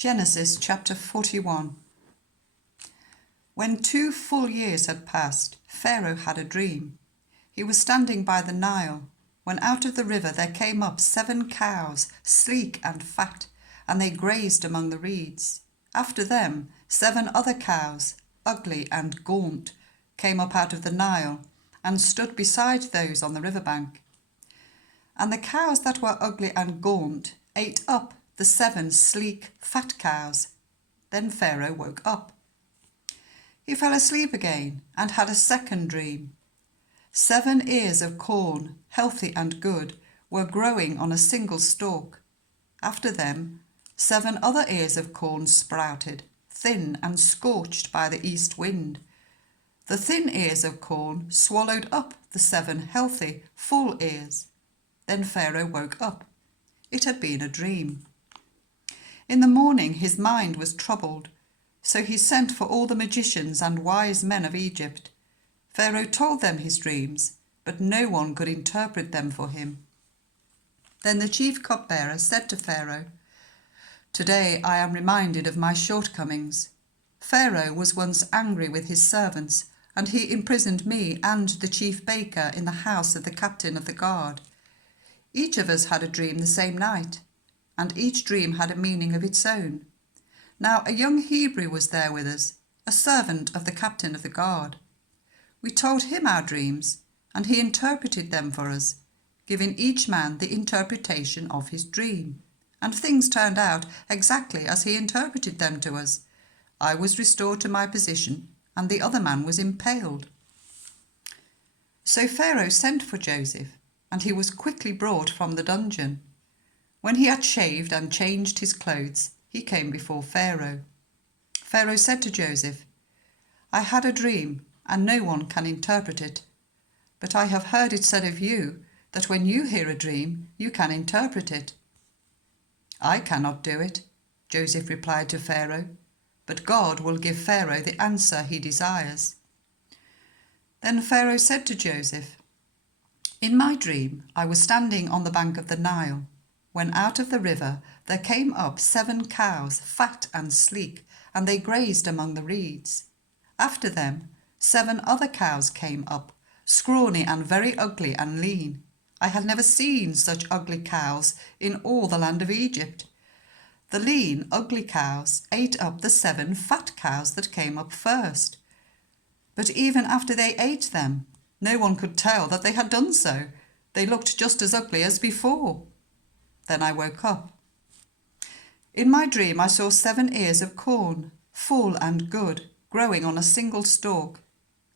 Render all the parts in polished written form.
Genesis chapter 41. When 2 full years had passed, Pharaoh had a dream. He was standing by the Nile, when out of the river there came up 7 cows, sleek and fat, and they grazed among the reeds. After them 7 other cows, ugly and gaunt, came up out of the Nile, and stood beside those on the river bank. And the cows that were ugly and gaunt ate up the 7 sleek, fat cows. Then Pharaoh woke up. He fell asleep again and had a second dream. 7 ears of corn, healthy and good, were growing on a single stalk. After them 7 other ears of corn sprouted, thin and scorched by the east wind. The thin ears of corn swallowed up the 7 healthy, full ears. Then Pharaoh woke up. It had been a dream. In the morning his mind was troubled, so he sent for all the magicians and wise men of Egypt. Pharaoh told them his dreams, but no one could interpret them for him. Then the chief cupbearer said to Pharaoh, "Today I am reminded of my shortcomings. Pharaoh was once angry with his servants, and he imprisoned me and the chief baker in the house of the captain of the guard. Each of us had a dream the same night, and each dream had a meaning of its own. Now a young Hebrew was there with us, a servant of the captain of the guard. We told him our dreams, and he interpreted them for us, giving each man the interpretation of his dream. And things turned out exactly as he interpreted them to us. I was restored to my position, and the other man was impaled." So Pharaoh sent for Joseph, and he was quickly brought from the dungeon. When he had shaved and changed his clothes, he came before Pharaoh. Pharaoh said to Joseph, "I had a dream, and no one can interpret it. But I have heard it said of you that when you hear a dream, you can interpret it." "I cannot do it," Joseph replied to Pharaoh, "but God will give Pharaoh the answer he desires." Then Pharaoh said to Joseph, "In my dream I was standing on the bank of the Nile, when out of the river there came up 7 cows, fat and sleek, and they grazed among the reeds. After them 7 other cows came up, scrawny and very ugly and lean. I had never seen such ugly cows in all the land of Egypt. The lean, ugly cows ate up the 7 fat cows that came up first. But even after they ate them, no one could tell that they had done so. They looked just as ugly as before. Then I woke up. In my dream I saw 7 ears of corn, full and good, growing on a single stalk.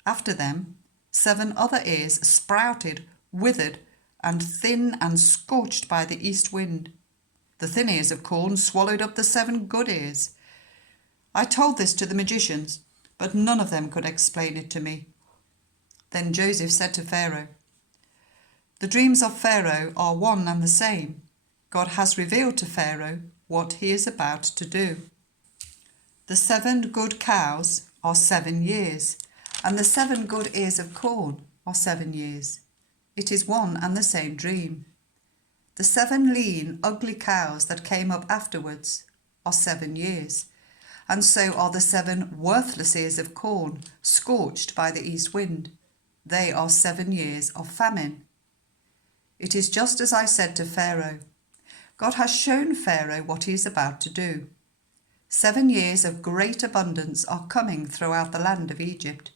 After them 7 other ears sprouted, withered, and thin and scorched by the east wind. The thin ears of corn swallowed up the 7 good ears. I told this to the magicians, but none of them could explain it to me." Then Joseph said to Pharaoh, "The dreams of Pharaoh are one and the same. God has revealed to Pharaoh what he is about to do. The 7 good cows are 7 years, and the 7 good ears of corn are 7 years. It is one and the same dream. The 7 lean, ugly cows that came up afterwards are 7 years, and so are the 7 worthless ears of corn, scorched by the east wind. They are 7 years of famine. It is just as I said to Pharaoh. God has shown Pharaoh what he is about to do. 7 years of great abundance are coming throughout the land of Egypt,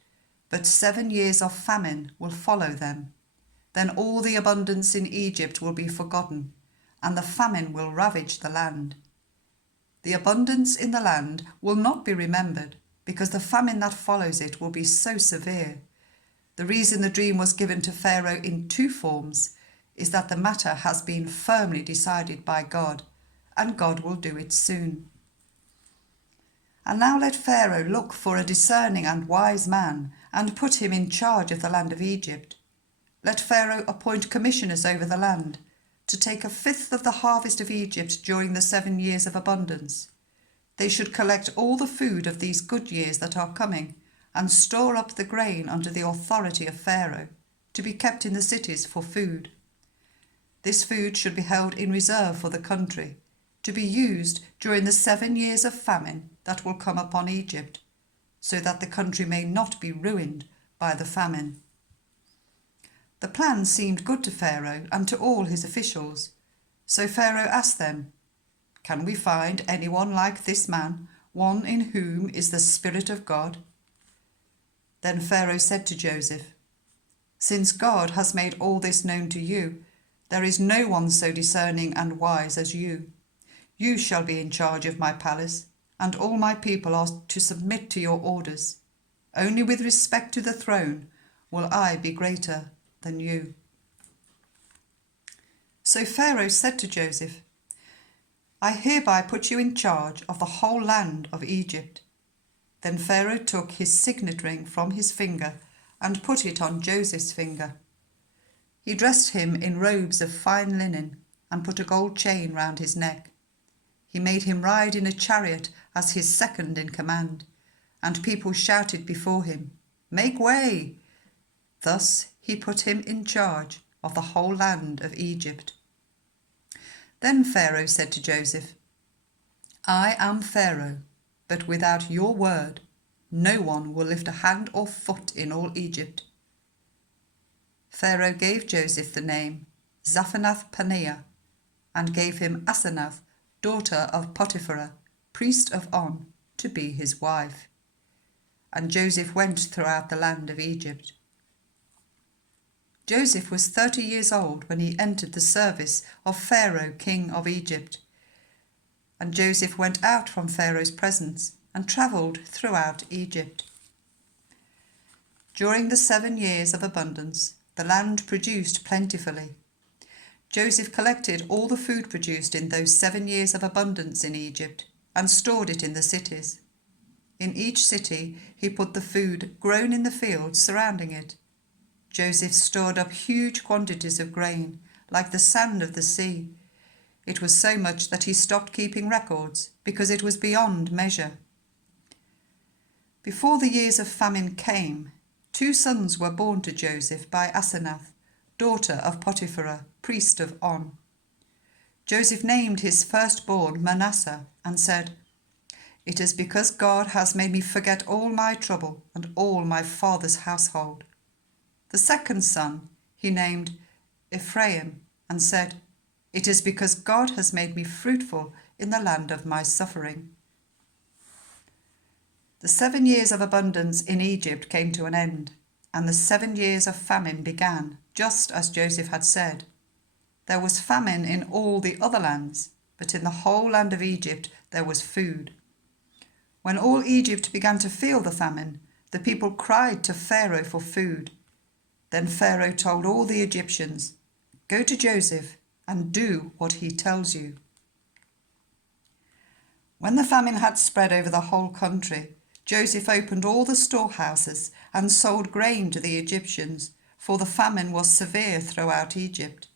but 7 years of famine will follow them. Then all the abundance in Egypt will be forgotten, and the famine will ravage the land. The abundance in the land will not be remembered, because the famine that follows it will be so severe. The reason the dream was given to Pharaoh in 2 forms is that the matter has been firmly decided by God, and God will do it soon. And now let Pharaoh look for a discerning and wise man, and put him in charge of the land of Egypt. Let Pharaoh appoint commissioners over the land, to take 1/5 of the harvest of Egypt during the 7 years of abundance. They should collect all the food of these good years that are coming, and store up the grain under the authority of Pharaoh, to be kept in the cities for food. This food should be held in reserve for the country, to be used during the 7 years of famine that will come upon Egypt, so that the country may not be ruined by the famine." The plan seemed good to Pharaoh and to all his officials, so Pharaoh asked them, "Can we find anyone like this man, one in whom is the Spirit of God?" Then Pharaoh said to Joseph, "Since God has made all this known to you, there is no one so discerning and wise as you. You shall be in charge of my palace, and all my people are to submit to your orders. Only with respect to the throne will I be greater than you." So Pharaoh said to Joseph, "I hereby put you in charge of the whole land of Egypt." Then Pharaoh took his signet ring from his finger and put it on Joseph's finger. He dressed him in robes of fine linen and put a gold chain round his neck. He made him ride in a chariot as his second in command, and people shouted before him, "Make way!" Thus he put him in charge of the whole land of Egypt. Then Pharaoh said to Joseph, "I am Pharaoh, but without your word, no one will lift a hand or foot in all Egypt." Pharaoh gave Joseph the name Zaphenath-Paneah, and gave him Asenath, daughter of Potiphar, priest of On, to be his wife. And Joseph went throughout the land of Egypt. Joseph was 30 years old when he entered the service of Pharaoh, king of Egypt. And Joseph went out from Pharaoh's presence and travelled throughout Egypt. During the 7 years of abundance, the land produced plentifully. Joseph collected all the food produced in those 7 years of abundance in Egypt and stored it in the cities. In each city he put the food grown in the fields surrounding it. Joseph stored up huge quantities of grain, like the sand of the sea. It was so much that he stopped keeping records because it was beyond measure. Before the years of famine came, 2 sons were born to Joseph by Asenath, daughter of Potiphar, priest of On. Joseph named his firstborn Manasseh and said, "It is because God has made me forget all my trouble and all my father's household." The second son he named Ephraim and said, "It is because God has made me fruitful in the land of my suffering." The 7 years of abundance in Egypt came to an end, and the 7 years of famine began, just as Joseph had said. There was famine in all the other lands, but in the whole land of Egypt there was food. When all Egypt began to feel the famine, the people cried to Pharaoh for food. Then Pharaoh told all the Egyptians, "Go to Joseph and do what he tells you." When the famine had spread over the whole country, Joseph opened all the storehouses and sold grain to the Egyptians, for the famine was severe throughout Egypt.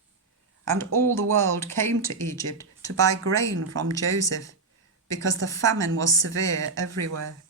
And all the world came to Egypt to buy grain from Joseph, because the famine was severe everywhere.